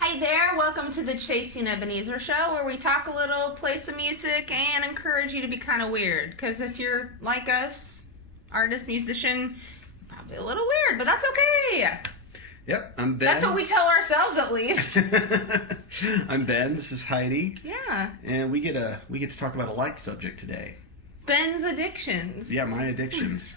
Hi there, welcome to the Chasing Ebenezer show, where we talk a little, play some music, and encourage you to be kind of weird. Because if you're like us, artist, musician, probably a little weird, but that's okay. Yep, I'm Ben. That's what we tell ourselves, at least. I'm Ben. This is Heidi. Yeah. And we get to talk about a light subject today. Ben's addictions. Yeah, my addictions.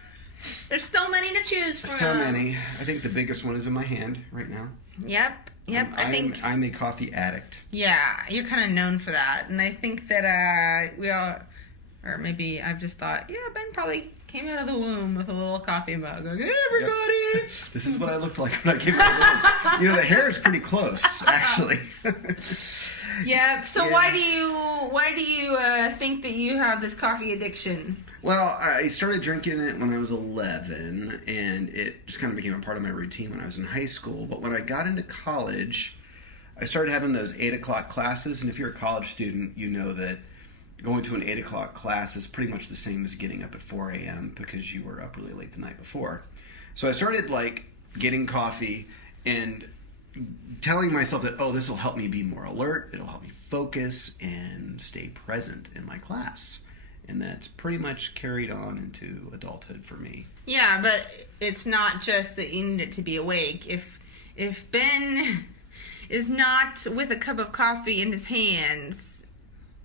There's so many to choose from. So many. I think the biggest one is in my hand right now. Yep. I'm a coffee addict. Yeah, you're kind of known for that, and I think that we all, or maybe I've just thought, yeah, Ben probably came out of the womb with a little coffee mug. Like, hey, everybody! Yep. This is what I looked like when I came out of the womb. You know, the hair is pretty close, actually. Yep. So Yeah. why do you think that you have this coffee addiction? Well, I started drinking it when I was 11, and it just kind of became a part of my routine when I was in high school. But when I got into college, I started having those 8 o'clock classes. And if you're a college student, you know that going to an 8 o'clock class is pretty much the same as getting up at 4 a.m. because you were up really late the night before. So I started, getting coffee and telling myself that, this will help me be more alert, it'll help me focus and stay present in my class. And that's pretty much carried on into adulthood for me. Yeah, but it's not just that you need it to be awake. If Ben is not with a cup of coffee in his hands,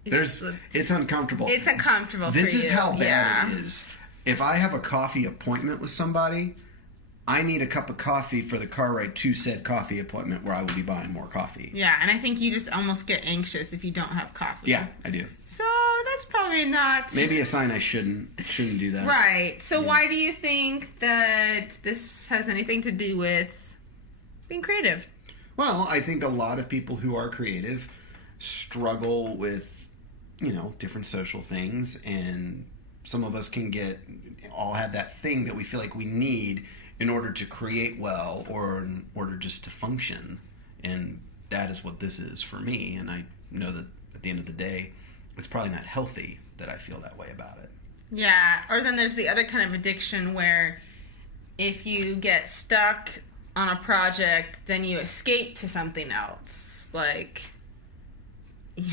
it's uncomfortable. It's uncomfortable for you. This is how bad it is. If I have a coffee appointment with somebody, I need a cup of coffee for the car ride to said coffee appointment where I will be buying more coffee. Yeah, and I think you just almost get anxious if you don't have coffee. Yeah, I do. So that's probably not... Maybe a sign I shouldn't do that. Right. So why do you think that this has anything to do with being creative? Well, I think a lot of people who are creative struggle with, different social things, and some of us all have that thing that we feel like we need in order to create well or in order just to function. And that is what this is for me. And I know that at the end of the day, it's probably not healthy that I feel that way about it. Yeah. Or then there's the other kind of addiction where if you get stuck on a project, then you escape to something else. You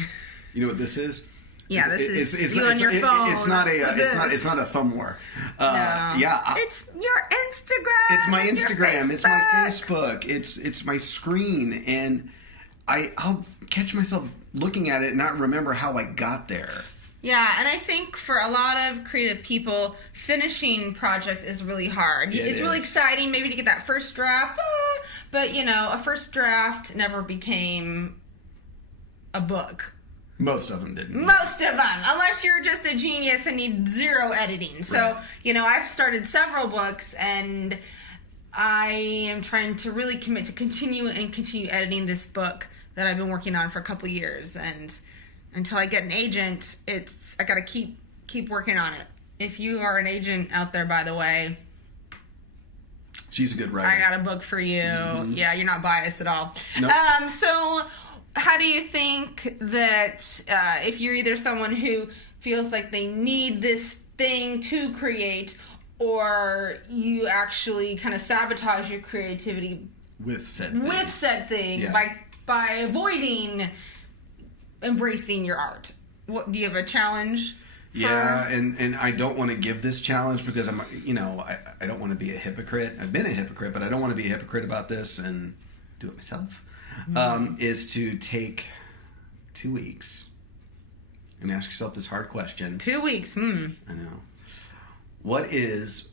know what this is? Yeah, this is you on your phone. It's not a thumb war. No. Yeah, it's your Instagram. It's my Instagram. It's my Facebook. It's my screen, and I'll catch myself looking at it and not remember how I got there. Yeah, and I think for a lot of creative people, finishing projects is really hard. It's really exciting, maybe to get that first draft, but a first draft never became a book. Most of them didn't. Most of them, unless you're just a genius and need zero editing. So, right. I've started several books, and I am trying to really commit to continue editing this book that I've been working on for a couple years. And until I get an agent, I got to keep working on it. If you are an agent out there, by the way, she's a good writer. I got a book for you. Mm-hmm. Yeah, you're not biased at all. Nope. So how do you think that if you're either someone who feels like they need this thing to create, or you actually kind of sabotage your creativity with said thing, yeah, by avoiding embracing your art? What do you have a challenge? Yeah, and I don't want to give this challenge because I don't want to be a hypocrite. I've been a hypocrite, but I don't want to be a hypocrite about this and do it myself. Is to take 2 weeks and ask yourself this hard question. 2 weeks. I know. What is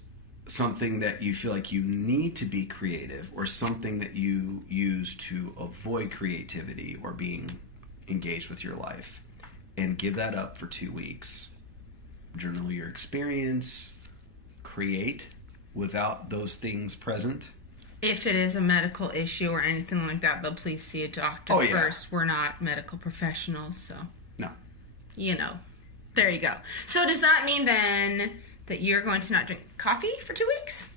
something that you feel like you need to be creative, or something that you use to avoid creativity or being engaged with your life? And give that up for 2 weeks. Journal your experience. Create without those things present. If it is a medical issue or anything like that, but please see a doctor first. We're not medical professionals, so. No. There you go. So does that mean then that you're going to not drink coffee for 2 weeks?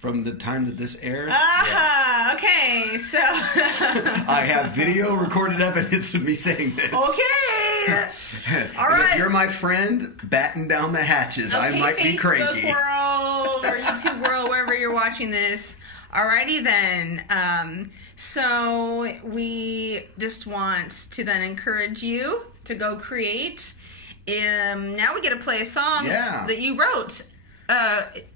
From the time that this airs, yes. Okay, so. I have video recorded evidence of me saying this. Okay. All right. If you're my friend, batten down the hatches. Okay, I might be cranky. Facebook world or YouTube world, wherever you're watching this. Alrighty then. So we just want to then encourage you to go create. Now we get to play a song that you wrote,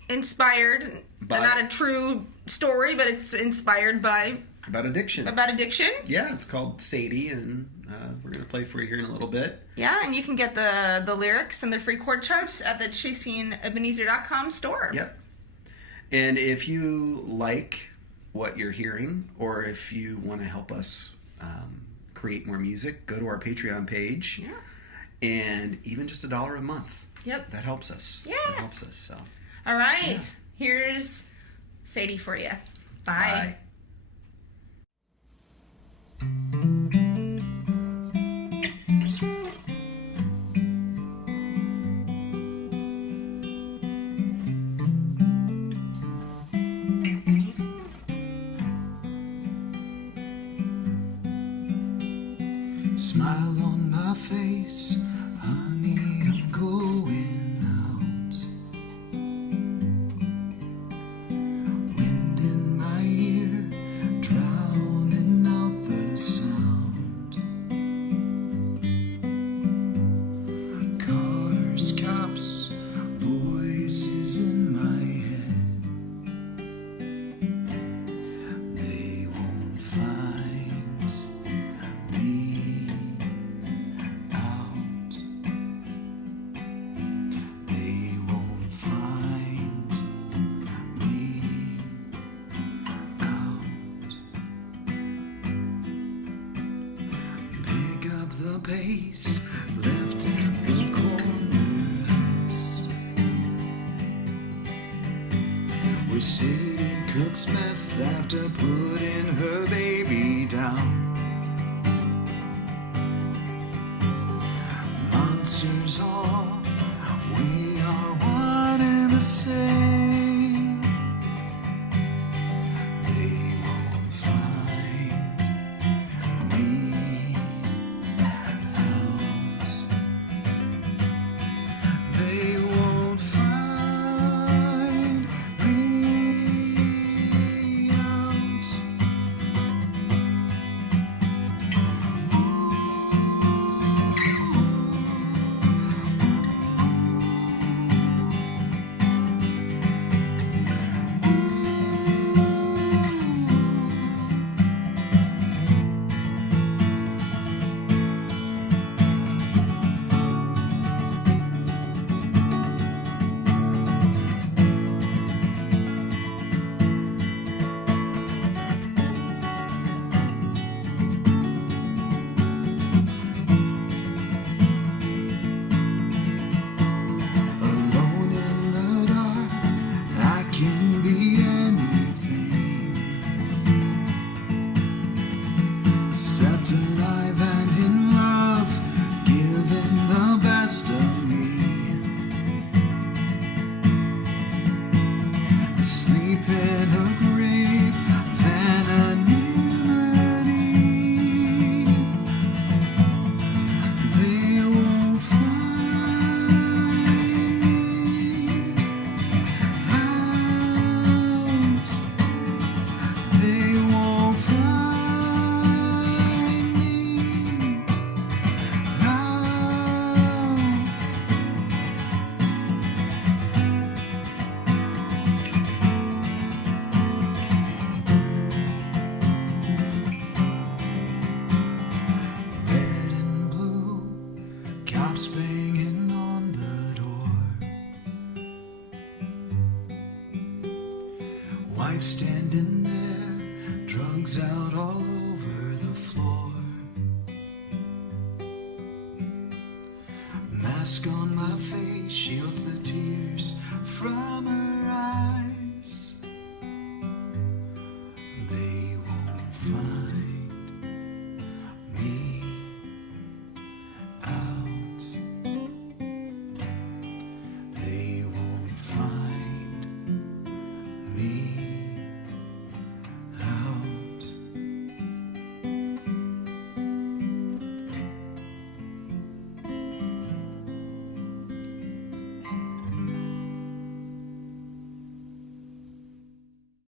inspired, not a true story, but it's inspired by... About addiction. About addiction? Yeah, it's called Sadie, and we're going to play for you here in a little bit. Yeah, and you can get the lyrics and the free chord charts at the chasingebenezer.com store. Yep. And if you like what you're hearing, or if you want to help us create more music, go to our Patreon page. Yeah. And even just $1 a month. Yep. That helps us. Yeah. That helps us. So. All right. Yeah. Here's Sadie for you. Bye. Bye. Smile on my face, honey, I'm going out. Wind in my ear, drowning out the sound. Cars, cops, voices in my head. They won't find me out. They won't find me out. Pick up the pace, left at the corner house, where Sadie cooks meth after putting her baby down. Monsters all, we are one and the same. They won't find me out. They won't find me out. Alone in the dark, I can be anything except alive and in love, giving the best of me. Sleep in a grave of anonymity. They won't find me out. They won't find me out. Red and blue, cops banging on the door. Wife standing there, drugs out all